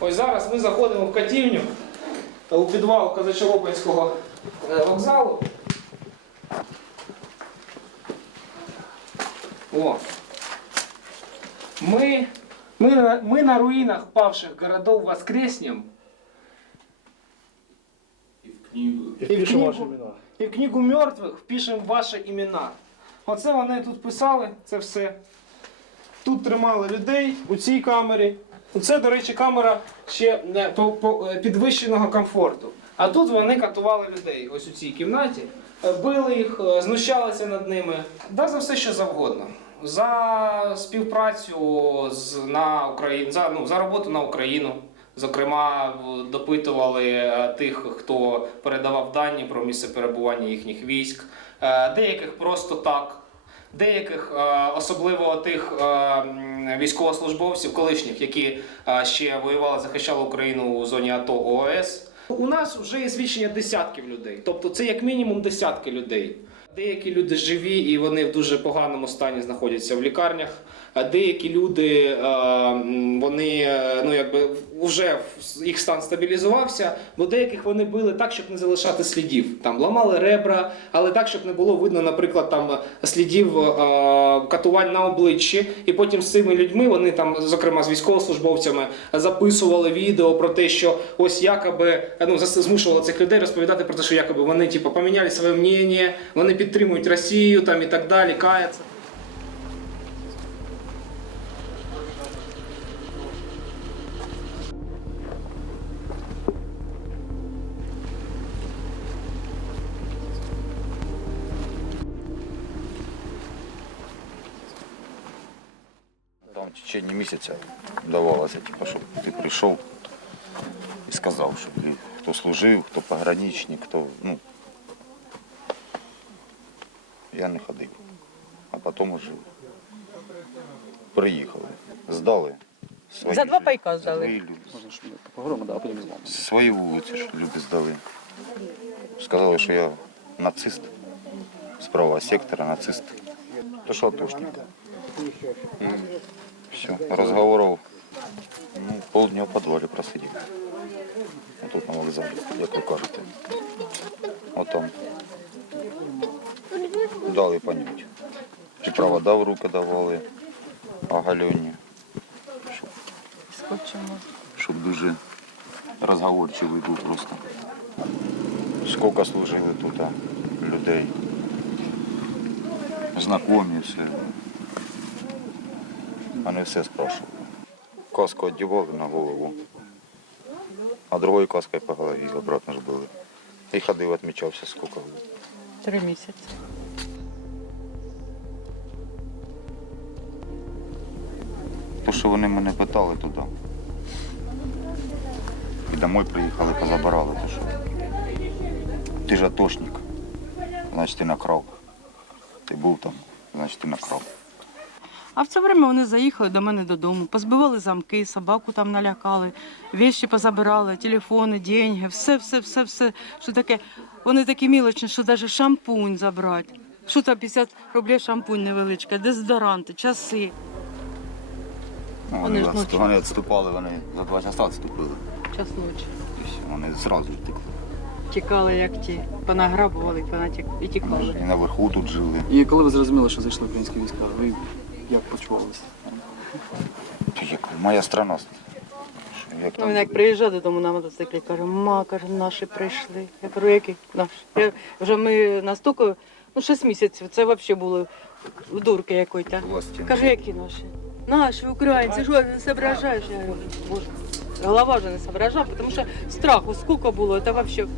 Ось зараз ми заходимо в катівню у підвал Казачолопинського е, вокзалу. О. Мы, мы, на- мы на руинах павших городов воскреснем. І в книгу. І в Пишемо ваші книгу, імена. і в книгу мертвих впишемо ваші імена. Оце вони тут писали, це все. Тут тримали людей у цій камері. Це, до речі, камера ще е, е, підвищеного комфорту. А тут вони катували людей ось у цій кімнаті, е, били їх, знущалися над ними. Да, за все, що завгодно. За співпрацю з на Україну за ну за роботу на Україну. Зокрема, допитували тих, хто передавав дані про місце перебування їхніх військ, деяких просто так деяких, е, особливо тих е, військовослужбовців, колишніх, які е, ще воювали, захищали Україну у зоні АТО ООС. У нас вже є свідчення десятків людей, тобто це як мінімум десятки людей. Деякі люди живі і вони в дуже поганому стані знаходяться в лікарнях. А деякі люди вони ну якби вже їх стан стабілізувався, бо деяких вони били так, щоб не залишати слідів. Там ламали ребра, але так, щоб не було видно, наприклад, там е, слідів а, е, е, катувань на обличчі. І потім з цими людьми вони там, зокрема з військовослужбовцями, записували відео про те, що ось якоби ну змушували цих людей розповідати про те, що якоби вони типу, поміняли своє мнення, вони підтримують Росію там і так далі, каяться. в течение місяця давалося, типу, щоб ти прийшов і сказав, що ти хто служив, хто пограничник, хто. Ну, я не ходив. А потім вже приїхали. Здали. Свої За два пайка здали. Свої, вулиці ж люди здали. Сказали, що я нацист з правого сектора, нацист. То що атошник. Все, разговоров ну, полдня в подвале просидів. Тут на вокзалі, як ви кажете. Отам. Дали понять. І провода в руки давали, оголені. Щоб, щоб дуже розговорчивий був просто. Скільки служили тут людей, знакомі все. Вони все спрашували. Каску одягали на голову, а другою каскою по голові обратно ж були. І ходив, відмічався скільки. Три місяці. То, що вони мене питали туди. І домой приїхали, позабирали. То, що Ти ж атошник, значить ти накрав. Ти був там, значить ти накрав. А в це время вони заїхали до мене додому, позбивали замки, собаку там налякали, віщі позабирали, телефони, деньги, все, все, все, все. Що таке? Вони такі мілочні, що навіть шампунь забрати. Що там 50 рублів шампунь невеличкий, дезодоранти, часи. Вони вони, ж вони відступали, вони за два часа відступили. Час ночі. вони зразу втекли. Тікали, як ті, понаграбували, понатік і тікали. І наверху тут жили. І коли ви зрозуміли, що зайшли українські війська, ви як почувалися? То як моя страна. Як ну, він як приїжджає додому на мотоциклі, каже, ма, каже, наші прийшли. Я кажу, які наші? Я, вже ми настільки, ну, 6 місяців, це взагалі були дурки якої то Каже, які наші? Наші, українці, що не соображаєш? Я говорю, боже, голова вже не соображала, тому що страху, скільки було, це взагалі